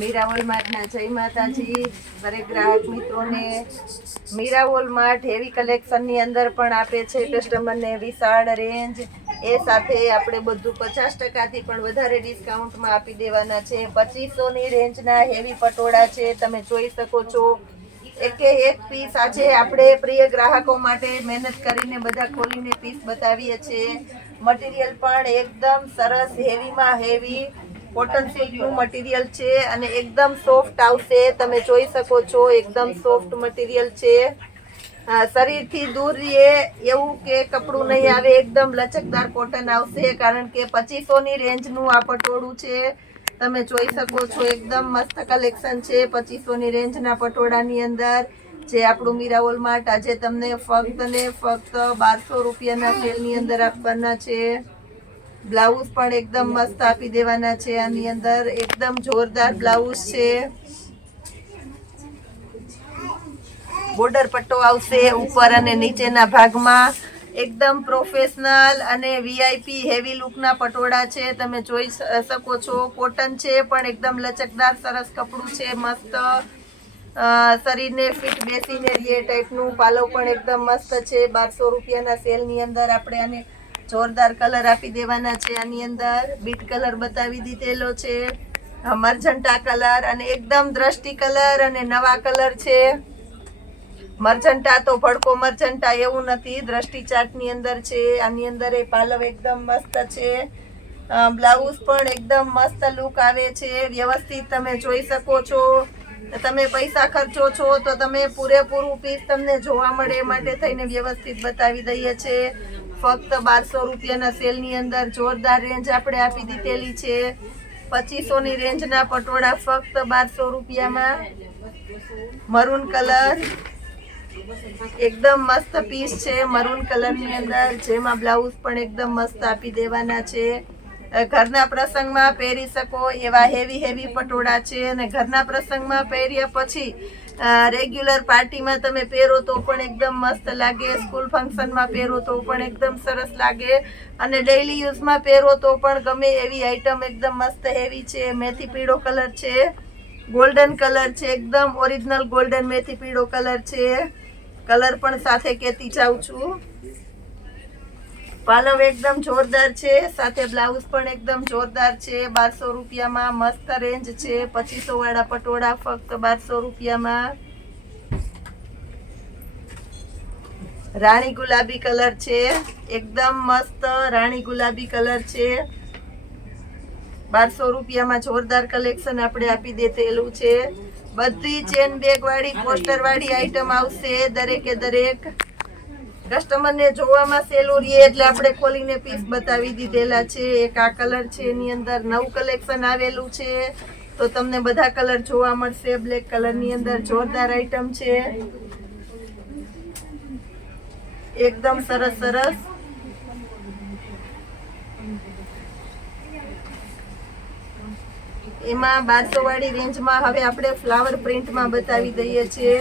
મીરાવોલ માર્ટના જય માતાજી દરેક ગ્રાહક મિત્રોને। મીરાવોલ માર્ટ હેવી કલેક્શનની અંદર પણ આપે છે કસ્ટમરને વિશાળ રેન્જ। એ સાથે આપણે બધું 50%થી પણ વધારે ડિસ્કાઉન્ટમાં આપી દેવાના છે। 2500ની રેન્જના હેવી પટોળા છે, તમે જોઈ શકો છો। એકે એક પીસ આજે આપણે પ્રિય ગ્રાહકો માટે મહેનત કરીને બધા ખોલીને પીસ બતાવીએ છીએ। મટીરિયલ પણ એકદમ સરસ હેવીમાં હેવી કોટન સિલ્કનું મટીરિયલ છે અને એકદમ સોફ્ટ આવશે, તમે જોઈ શકો છો। એકદમ સોફ્ટ મટીરિયલ છે, શરીરથી દૂર રહે એવું કે કપડું નહીં આવે, એકદમ લચકદાર કોટન આવશે કારણ કે 2500ની રેન્જનું આ પટોળું છે, તમે જોઈ શકો છો। એકદમ મસ્ત કલેક્શન છે 2500ની રેન્જના પટોળાની અંદર, જે આપણું મીરાવોલ માર્ટ આજે તમને ફક્ત ને ફક્ત 1200 રૂપિયાના સેલની અંદર આપવાના છે। બ્લાઉઝ પણ એકદમ મસ્ત આપી દેવાના છે, આની અંદર એકદમ જોરદાર બ્લાઉઝ છે। બોર્ડર પટ્ટો આવશે ઉપર અને નીચેના ભાગમાં, એકદમ પ્રોફેશનલ અને વીઆઈપી હેવી લુકના પટોળા છે, તમે જોઈ શકો છો। કોટન છે પણ એકદમ લચકદાર સરસ કપડું છે, મસ્ત શરીરને ફિટ બેસીને એ ટાઈપનું। પાલવ પણ એકદમ મસ્ત છે। 1200 રૂપિયાના સેલની અંદર આપણે આને જોરદાર કલર આપી દેવાના છે। આની અંદર બીટ કલર બતાવી દીધેલો છે, મરજન્ટા કલર અને એકદમ દ્રષ્ટિ કલર અને નવા કલર છે। મરજન્ટા તો ભડકો મરજન્ટા એવું નથી, દ્રષ્ટિ ચાર્ટની અંદર છે। આની અંદર એ પાલવ એકદમ મસ્ત છે, બ્લાઉઝ પણ એકદમ મસ્ત લુક આવે છે, વ્યવસ્થિત તમે જોઈ શકો છો। તમે પૈસા ખર્ચો છો તો તમે પૂરેપૂરું પીસ તમને જોવા મળે એ માટે થઈને વ્યવસ્થિત બતાવી દઈએ છીએ। ફક્ત 1200 રૂપિયાના સેલની અંદર જોરદાર રેન્જ આપણે આપી દીધેલી છે। 2500ની રેન્જના પટોળા ફક્ત 1200 રૂપિયામાં। મરૂન કલર એકદમ મસ્ત પીસ છે, મરૂન કલરની અંદર, જેમાં બ્લાઉઝ પણ એકદમ મસ્ત આપી દેવાના છે। ઘરના પ્રસંગમાં પહેરી શકો એવા હેવી પટોળા છે અને ઘરના પ્રસંગમાં પહેર્યા પછી રેગ્યુલર પાર્ટીમાં તમે પહેરો તો પણ એકદમ મસ્ત લાગે, સ્કૂલ ફંક્શનમાં પહેરો તો પણ એકદમ સરસ લાગે અને ડેઈલી યુઝમાં પહેરો તો પણ ગમે એવી આઈટમ એકદમ મસ્ત હેવી છે। મેથી પીળો કલર છે, ગોલ્ડન કલર છે, એકદમ ઓરિજિનલ ગોલ્ડન મેથી પીળો કલર છે। કલર પણ સાથે કહેતી જાઉં છું। પાલવ એકદમ જોરદાર છે, સાથે બ્લાઉઝ પણ એકદમ જોરદાર છે। 1200 રૂપિયામાં મસ્ત રેન્જ છે। 2500 વાળા પટોળા ફક્ત 1200 રૂપિયામાં। રાણી ગુલાબી કલર છે, એકદમ મસ્ત રાણી ગુલાબી કલર છે। 1200 રૂપિયામાં જોરદાર કલેક્શન આપણે આપી દેતેલું છે। બધી ચેન બેગ વાળી પોસ્ટર વાળી આઈટમ આવશે, દરેકે દરેક કસ્ટમરને જોવામાં સહેલું રહે એટલે આપણે ખોલીને પીસ બતાવી દીધેલા છે। એક આ કલર છે, એની અંદર નવું કલેક્શન આવેલું છે તો તમને બધા કલર જોવા મળશે। બ્લેક કલરની અંદર જોરદાર આઈટમ છે, એકદમ સરસ સરસ। એમાં 1200 વાળી રેન્જમાં હવે આપણે ફ્લાવર પ્રિન્ટમાં બતાવી દઈએ છીએ।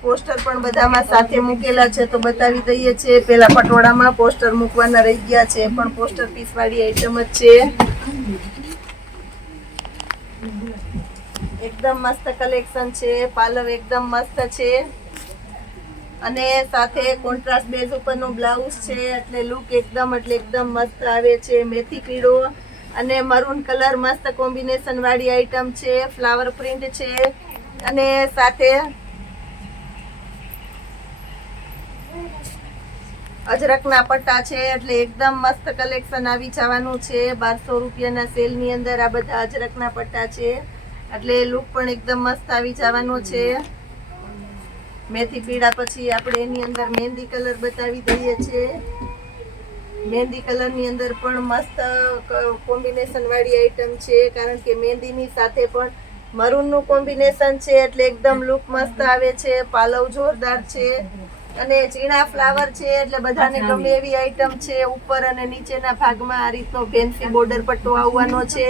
પોસ્ટર પણ બધામાં સાથે મૂકેલા છે તો બતાવી દઈએ છીએ। પેલા પટોળામાં પોસ્ટર મૂકવાના રહી ગયા છે, પણ પોસ્ટર પીસ વાળી આઈટમ જ છે। એકદમ મસ્ત કલેક્શન છે, પાલવ એકદમ મસ્ત છે અને સાથે કોન્ટ્રાસ્ટ બેઝ ઉપરનું બ્લાઉઝ છે, એટલે લુક એકદમ મસ્ત આવે છે। મેથી પીળો અને મરૂન કલર મસ્ત કોમ્બિનેશન વાળી આઈટમ છે, ફ્લાવર પ્રિન્ટ છે અને સાથે અજરકના પટ્ટા છે, એટલે એકદમ મસ્ત કલેક્શન આવી જવાનું છે। 1200 રૂપિયાના સેલની અંદર આ બધા અજરકના પટ્ટા છે, એટલે લુક પણ એકદમ મસ્ત આવી જવાનો છે। મેથી પીળા પછી આપણે એની અંદર મહેંદી કલર બતાવી દઈએ છીએ। મહેંદી કલરની અંદર પણ મસ્ત કોમ્બિનેશન વાળી આઈટમ છે, કારણ કે મહેંદીની સાથે પણ મરૂનનું કોમ્બિનેશન છે, એટલે એકદમ લુક મસ્ત આવે છે। પાલવ જોરદાર છે અને ઝીણા ફ્લાવર છે, એટલે બધાને ગમે એવી આઈટમ છે। ઉપર અને નીચેના ભાગમાં આ રીતનો ફેન્સી બોર્ડર પટ્ટો આવવાનો છે,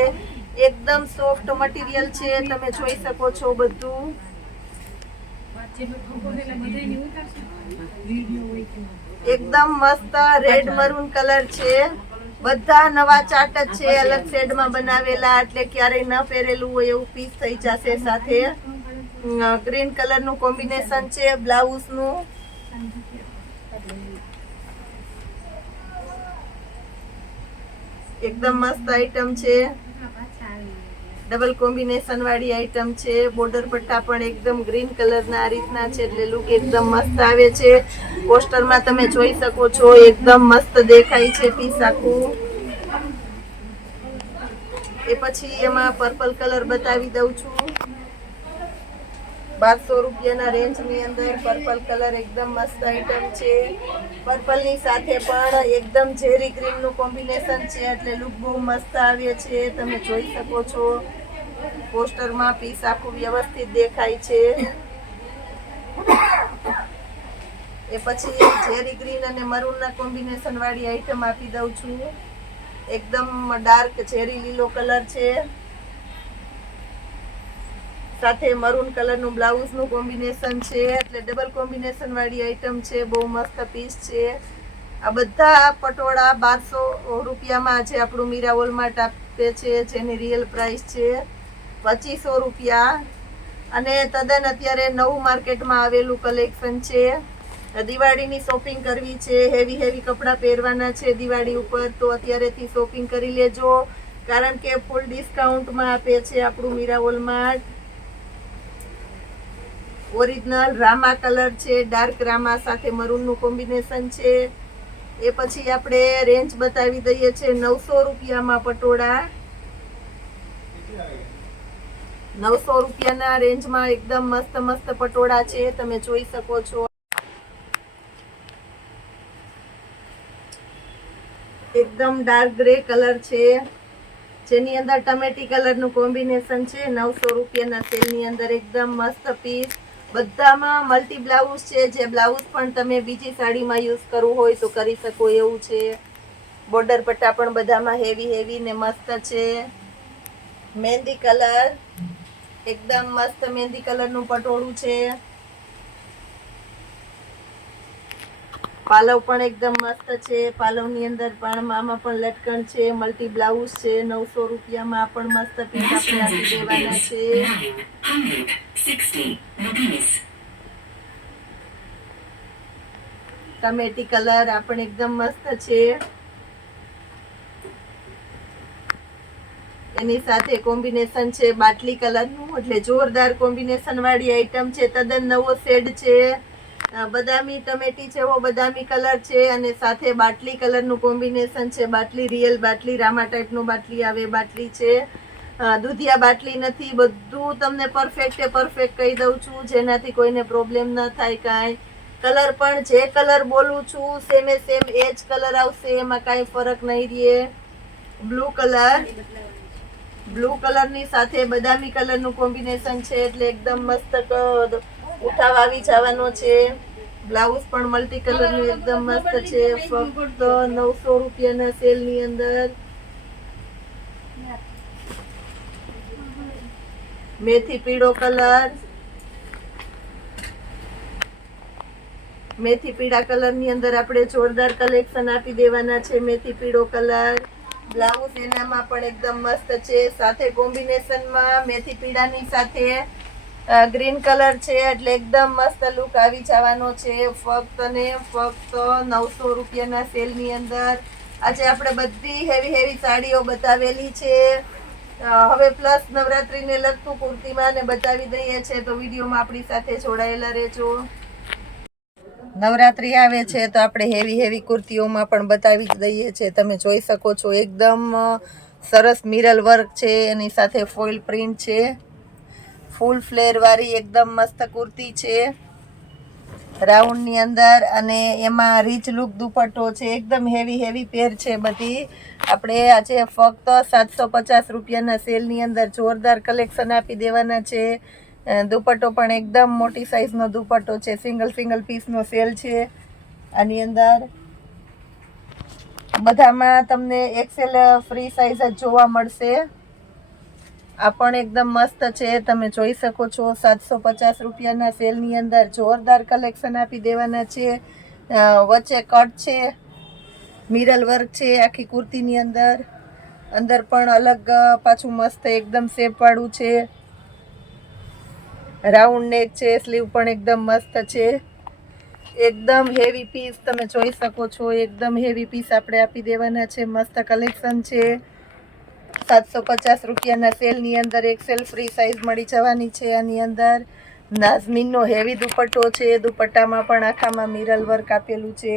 એકદમ સોફ્ટ મટીરિયલ છે, તમે જોઈ શકો છો બધું। એકદમ મસ્ત રેડ મરૂન કલર છે, બધા નવા ચાર્ટ જ છે, અલગ શેડમાં બનાવેલા, એટલે ક્યારેય ન પહેરેલું હોય એવું પીસ થઈ જશે. સાથે ગ્રીન કલરનું કોમ્બિનેશન છે બ્લાઉઝનું. એકદમ મસ્ત આઈટમ છે, ડબલ કોમ્બિનેશન વાળી આઈટમ છે. બોર્ડર પટ્ટા પણ એકદમ ગ્રીન કલરના આ રીતના છે, એટલે લુક એકદમ મસ્ત આવે છે. પોસ્ટરમાં તમે જોઈ શકો છો, એકદમ મસ્ત દેખાય છે પીસ આખું. એ પછી એમાં પર્પલ કલર બતાવી દઉં છું. 1200 રૂપિયાના રેન્જની અંદર પર્પલ કલર એકદમ મસ્ત આઈટમ છે. પર્પલની સાથે પણ એકદમ ઝેરી ગ્રીનનું કોમ્બિનેશન છે, એટલે લુક બહુ મસ્ત આવે છે. તમે જોઈ શકો છો, પોસ્ટરમાં પીસ આખું વ્યવસ્થિત દેખાય છે. એ પછી ઝેરી ગ્રીન અને મરૂનના કોમ્બિનેશન વાળી આઈટમ આપી દઉં છું. એકદમ ડાર્ક ઝેરી લીલો કલર છે, સાથે મરૂન કલરનું બ્લાઉઝનું કોમ્બિનેશન છે, એટલે ડબલ કોમ્બિનેશન વાળી આઈટમ છે. બહુ મસ્ત પીસ છે. આ બધા પટોળા 1200 રૂપિયામાં જે આપણું મીરા હોલમાર્ટ આપે છે, જેની રિયલ પ્રાઇસ છે 2500 રૂપિયા. અને તદ્દન અત્યારે નવું માર્કેટમાં આવેલું કલેક્શન છે. દિવાળીની શોપિંગ કરવી છે, હેવી કપડાં પહેરવાના છે દિવાળી ઉપર, તો અત્યારેથી શોપિંગ કરી લેજો, કારણ કે ફૂલ ડિસ્કાઉન્ટમાં આપે છે આપણું મીરા હોલમાર્ટ. ઓરિજિનલ રામા કલર છે, ડાર્ક રામા સાથે મરૂનનું કોમ્બિનેશન છે. એ પછી આપણે રેન્જ બતાવી દઈએ છે 900 રૂપિયામાં પટોળા. 900 રૂપિયાના રેન્જમાં એકદમ મસ્ત પટોળા છે, તમે જોઈ શકો છો. એકદમ ડાર્ક ગ્રે કલર છે, જેની અંદર ટમેટી કલરનું કોમ્બિનેશન છે. 900 રૂપિયાના સેલની અંદર એકદમ મસ્ત પીસ. બધામાં મલ્ટી બ્લાઉઝ છે, જે બ્લાઉઝ પણ તમે બીજી સાડીમાં યુઝ કરવું હોય તો કરી શકો એવું છે. બોર્ડર પટ્ટા પણ બધામાં હેવી ને મસ્ત છે. મહેંદી કલર, એકદમ મસ્ત મહેંદી કલરનું પટોળું છે. પાલવ પણ એકદમ મસ્ત છે. પાલવની અંદર પણ આમાં પણ લટકણ છે, મલ્ટી બ્લાઉઝ છે. 900 રૂપિયામાં પણ મસ્ત પીસ આપણે આપી દેવાના છે. ટમેટી કલર આ પણ એકદમ મસ્ત છે. એની સાથે કોમ્બિનેશન છે બાટલી કલરનું, એટલે જોરદાર કોમ્બિનેશન વાળી આઈટમ છે. તદ્દન નવો શેડ છે. બદામી ટમેટી જેવો બદામી કલર છે, અને સાથે બાટલી કલરનું કોમ્બિનેશન છે. બાટલી રિયલ બાટલી, રામા ટાઈપનું બાટલી આવે બાટલી છે. દૂધિયા બાટલી નથી. બધું તમને પરફેક્ટ કહી દઉં છું, જેનાથી કોઈને પ્રોબ્લેમ ન થાય કાંઈ. કલર પણ જે કલર બોલું છું સેમ એ જ કલર આવશે, એમાં કાંઈ ફરક નહીં રહે. બ્લુ કલરની સાથે બદામી કલરનું કોમ્બિનેશન છે, એટલે એકદમ મસ્ત ઉઠાવ આવી જવાનો છે. બ્લાઉઝ પણ મલ્ટી કલરનું એકદમ મસ્ત છે, ફક્ત 900 રૂપિયાના સેલની અંદર. મેથી પીળો કલર, મેથી પીળા કલરની અંદર આપણે જોરદાર કલેક્શન આપી દેવાના છે. મેથી પીળો કલર, બ્લાઉઝ એનામાં પણ એકદમ મસ્ત છે. સાથે કોમ્બિનેશનમાં મેથી પીળાની સાથે ગ્રીન કલર છે, એટલે એકદમ મસ્ત લુક આવી જવાનો છે. ફક્ત 900 રૂપિયાના સેલની અંદર આજે આપણે બધી હેવી સાડીઓ બતાવેલી છે. હવે પ્લસ નવરાત્રીને લગતું કુર્તીમાં ને બતાવી દઈએ છે, તો વિડીયોમાં આપણી સાથે જોડાયેલા રહેજો. નવરાત્રી આવે છે તો આપણે હેવી કુર્તીઓમાં પણ બતાવી જ દઈએ છીએ. તમે જોઈ શકો છો, એકદમ સરસ મિરર વર્ક છે, એની સાથે ફોઇલ પ્રિન્ટ છે. ફૂલ ફ્લેર વાળી એકદમ મસ્ત કુર્તી છે, રાઉન્ડની અંદર, અને એમાં રીચ લુક દુપટ્ટો છે. એકદમ હેવી પેર છે બધી. આપણે આજે ફક્ત 750 રૂપિયાના સેલની અંદર જોરદાર કલેક્શન આપી દેવાના છે. દુપટ્ટો પણ એકદમ મોટી સાઈઝનો દુપટ્ટો છે. સિંગલ પીસનો સેલ છે. આની અંદર બધામાં તમને એક્સેલ ફ્રી સાઈઝ જ જોવા મળશે. આ પણ એકદમ મસ્ત છે, તમે જોઈ શકો છો. 750 રૂપિયાના સેલની અંદર જોરદાર કલેક્શન આપી દેવાના છે. વચ્ચે કટ છે, મિરર વર્ક છે આખી કુર્તીની અંદર. અંદર પણ અલગ પાછું મસ્ત એકદમ શેપ વાળું છે. રાઉન્ડ નેક છે, સ્લીવ પણ એકદમ મસ્ત છે. એકદમ હેવી પીસ તમે જોઈ શકો છો. એકદમ હેવી પીસ આપણે આપી દેવાના છે. મસ્ત કલેક્શન છે. 750 રૂપિયાના સેલની અંદર એક્સેલ ફ્રી સાઇઝ મળી જવાની છે. આની અંદર નાઝમીનનો હેવી દુપટ્ટો છે. દુપટ્ટામાં પણ આખામાં મિરર વર્ક આપેલું છે.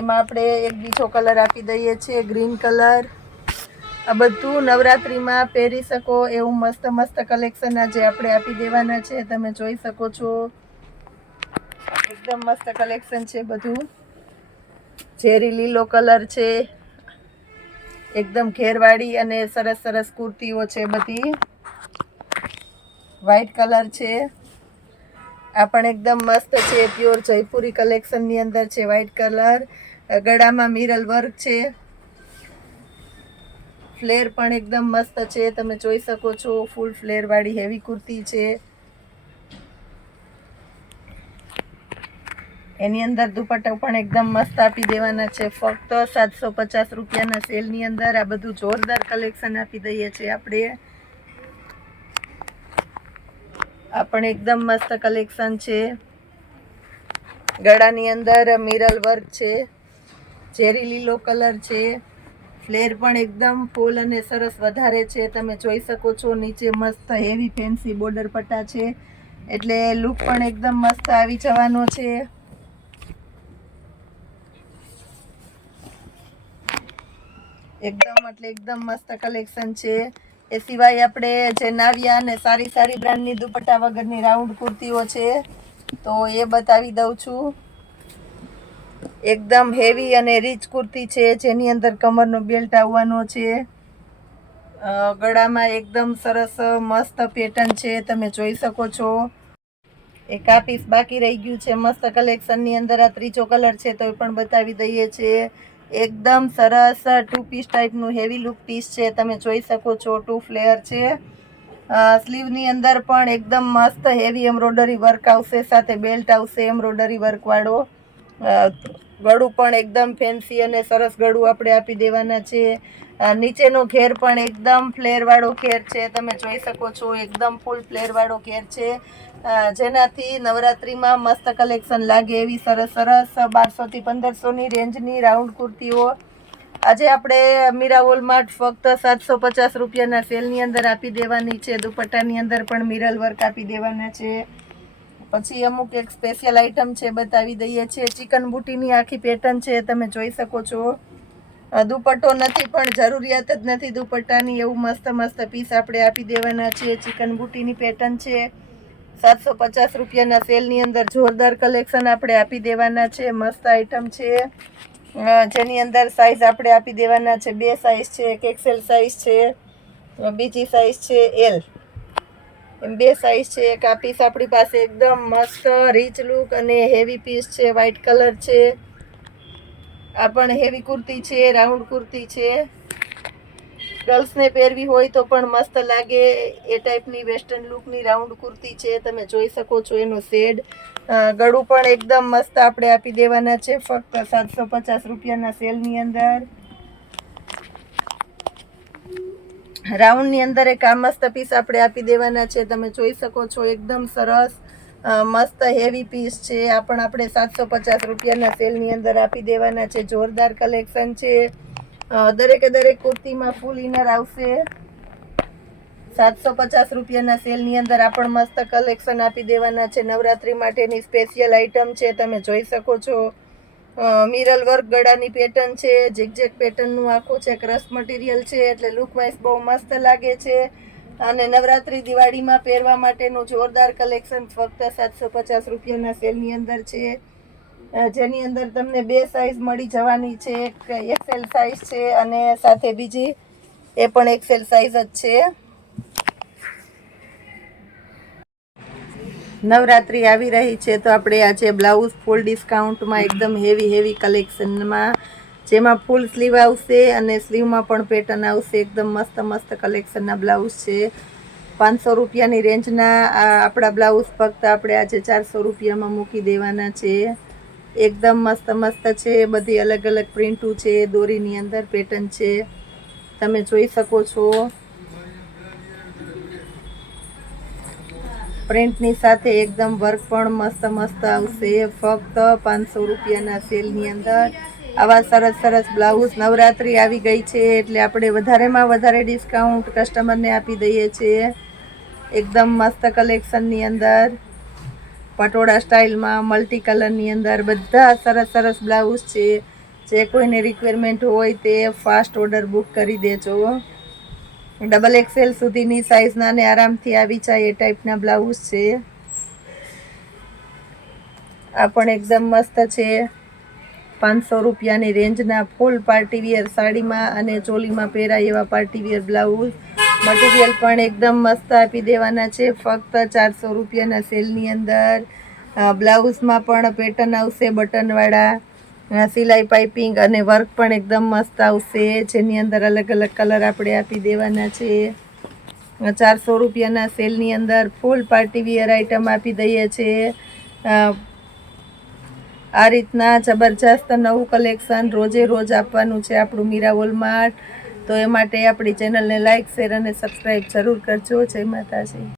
એમાં આપણે એક બીજો કલર આપી દઈએ છીએ, ગ્રીન કલર. આ બધું નવરાત્રિમાં પહેરી શકો એવું મસ્ત મસ્ત કલેક્શન આજે આપણે આપી દેવાના છે. તમે જોઈ શકો છો એકદમ મસ્ત કલેક્શન છે બધું. ઝેરી લીલો કલર છે, એકદમ ઘેરવાળી અને સરસ સરસ કુર્તીઓ છે બધી. વ્હાઈટ કલર છે, આ પણ એકદમ મસ્ત છે. પ્યોર જયપુરી કલેક્શનની અંદર છે. વ્હાઈટ કલર, ગળામાં મિરર વર્ક છે. ફ્લેર પણ એકદમ મસ્ત છે. તમે જોઈ શકો છો ફૂલ ફ્લેર વાળી હેવી કુર્તી છે. એની અંદર દુપટ્ટો પણ એકદમ મસ્ત આપી દેવાના છે. ફક્ત 750 રૂપિયાના સેલની અંદર આ બધું જોરદાર કલેક્શન આપી દઈએ છીએ આપણે. આ પણ એકદમ મસ્ત કલેક્શન છે. ગળાની અંદર મિરર વર્ક છે. ઝેરી લીલો કલર છે. ફ્લેર પણ એકદમ ફૂલ અને સરસ વધારે છે. તમે જોઈ શકો છો નીચે મસ્ત હેવી ફેન્સી બોર્ડર પટ્ટા છે, એટલે લુક પણ એકદમ મસ્ત આવી જવાનો છે. એકદમ મસ્ત કલેક્શન છે. એ સિવાય આપણે જે નાવિયા અને સારી સારી બ્રાન્ડની દુપટ્ટા વગરની રાઉન્ડ કુર્તીઓ છે તો એ બતાવી દઉં છું. એકદમ હેવી અને રીચ કુર્તી છે જેની અંદર કમરનો બેલ્ટ આવવાનો છે. ગળામાં એકદમ સરસ મસ્ત પેટર્ન છે. તમે જોઈ શકો છો. એક આ પીસ બાકી રહી ગયું છે મસ્ત કલેક્શનની અંદર. આ ત્રીજો કલર છે તો એ પણ બતાવી દઈએ છીએ. એકદમ સરસ ટુ પીસ ટાઈપનું હેવી લુક પીસ છે. તમે જોઈ શકો છો. ટુ ફ્લેયર છે. સ્લીવની અંદર પણ એકદમ મસ્ત હેવી એમ્બ્રોઇડરી વર્ક આવશે, સાથે બેલ્ટ આવશે એમ્બ્રોઇડરી વર્ક વાળો. ગળું પણ એકદમ ફેન્સી અને સરસ ગળું આપણે આપી દેવાના છે. નીચેનો ઘેર પણ એકદમ ફ્લેર વાળો ઘેર છે. તમે જોઈ શકો છો એકદમ ફૂલ ફ્લેર વાળો ઘેર છે, જેનાથી નવરાત્રિમાં મસ્ત કલેક્શન લાગે એવી સરસ સરસ 1200 થી 1500ની રેન્જની રાઉન્ડ કુર્તીઓ આજે આપણે મીરા વોલમાર્ટ ફક્ત 750 રૂપિયાના સેલની અંદર આપી દેવાની છે. દુપટ્ટાની અંદર પણ મિરર વર્ક આપી દેવાના છે. પછી અમુક એક સ્પેશિયલ આઇટમ છે બતાવી દઈએ છીએ. ચિકન બુટીની આખી પેટર્ન છે. તમે જોઈ શકો છો. દુપટ્ટો નથી પણ જરૂરિયાત જ નથી દુપટ્ટાની એવું મસ્ત મસ્ત પીસ આપણે આપી દેવાના છે. ચિકન બુટીની પેટર્ન છે. 750 રૂપિયાના સેલની અંદર જોરદાર કલેક્શન આપણે આપી દેવાના છે. મસ્ત આઇટમ છે જેની અંદર સાઈઝ આપણે આપી દેવાના છે. 2 સાઈઝ છે. એક એક્સેલ સાઈઝ છે, બીજી સાઈઝ છે એલ. એમ 2 સાઈઝ છે. એક આ પીસ આપણી પાસે એકદમ મસ્ત રીચ લુક અને હેવી પીસ છે. વ્હાઈટ કલર છે. આ પણ હેવી કુર્તી છે, રાઉન્ડ કુર્તી છે. ગર્લ્સને પહેરવી હોય તો પણ મસ્ત લાગે એ ટાઈપની વેસ્ટર્ન લુકની રાઉન્ડ કુર્તી છે. તમે જોઈ શકો છો એનો શેડ. ગળું પણ એકદમ મસ્ત આપણે આપી દેવાના છે ફક્ત 750 રૂપિયાના સેલની અંદર. રાઉન્ડની અંદર એક આ મસ્ત પીસ આપણે આપી દેવાના છે. તમે જોઈ શકો છો એકદમ સરસ મસ્ત હેવી પીસ છે. આ પણ આપણે 750 રૂપિયાના સેલની અંદર આપી દેવાના છે. જોરદાર કલેક્શન છે. દરેકે દરેક કુર્તીમાં ફૂલ ઇનર આવશે. 750 રૂપિયાના સેલની અંદર આ પણ મસ્ત કલેક્શન આપી દેવાના છે. નવરાત્રી માટેની સ્પેશિયલ આઇટમ છે. તમે જોઈ શકો છો. મિરર વર્ક ગળાની પેટર્ન છે. ઝિગઝેગ પેટર્નનું આખું છે. ક્રશ મટીરિયલ છે એટલે લુક વાઇઝ બહુ મસ્ત લાગે છે. અને નવરાત્રી દિવાળીમાં પહેરવા માટેનું જોરદાર કલેક્શન ફક્ત 750 રૂપિયાના સેલની અંદર છે, જેની અંદર તમને 2 સાઈઝ મળી જવાની છે. એક એક્સેલ સાઈઝ છે અને સાથે બીજી એ પણ એક્સેલ સાઈઝ જ છે. નવરાત્રી આવી રહી છે તો આપણે આજે બ્લાઉઝ ફૂલ ડિસ્કાઉન્ટમાં એકદમ હેવી કલેક્શનમાં, જેમાં ફૂલ સ્લીવ આવશે અને સ્લીવમાં પણ પેટર્ન આવશે. એકદમ મસ્ત મસ્ત કલેક્શનના બ્લાઉઝ છે. 500 રૂપિયાની રેન્જના આપણા બ્લાઉઝ ફક્ત આપણે આજે 400 રૂપિયામાં મૂકી દેવાના છે. એકદમ મસ્ત મસ્ત છે, બધી અલગ અલગ પ્રિન્ટો છે, દોરીની અંદર પેટર્ન છે, તમે જોઈ શકો છો. પ્રિન્ટની સાથે એકદમ વર્ક પણ મસ્ત મસ્ત આવશે. ફક્ત 500 રૂપિયાના સેલની અંદર આવા સરસ સરસ બ્લાઉઝ. નવરાત્રી આવી ગઈ છે એટલે આપણે વધારેમાં વધારે ડિસ્કાઉન્ટ કસ્ટમરને આપી દઈએ છીએ. એકદમ મસ્ત કલેક્શનની અંદર પટોળા સ્ટાઇલમાં મલ્ટી કલરની અંદર બધા સરસ સરસ બ્લાઉઝ છે. જે કોઈને રિક્વાયરમેન્ટ હોય તે ફાસ્ટ ઓર્ડર બુક કરી દેજો. XXL સુધીની સાઇઝના ને આરામથી આવી જાય એ ટાઈપના બ્લાઉઝ છે. આ પણ એકદમ મસ્ત છે. 500 રૂપિયાની રેન્જના ફૂલ પાર્ટીવિયર સાડીમાં અને ચોલીમાં પહેરાય એવા પાર્ટીવિયર બ્લાઉઝ. મટીરિયલ પણ એકદમ મસ્ત આપી દેવાના છે ફક્ત 400 રૂપિયાના સેલની અંદર. બ્લાઉઝમાં પણ પેટર્ન આવશે બટનવાળા, સિલાઈ પાઇપિંગ અને વર્ક પણ એકદમ મસ્ત આવશે, જેની અંદર અલગ અલગ કલર આપણે આપી દેવાના છે. 400 રૂપિયાના સેલની અંદર ફૂલ પાર્ટીવિયર આઇટમ આપી દઈએ છીએ. આ રીતના જબરજસ્ત નવું કલેક્શન રોજે રોજ આપવાનું છે આપણું મીરા વોલમાર્ટ. તો એ માટે આપણી ચેનલને લાઇક, શેર અને સબસ્ક્રાઈબ જરૂર કરજો. જય માતાજી.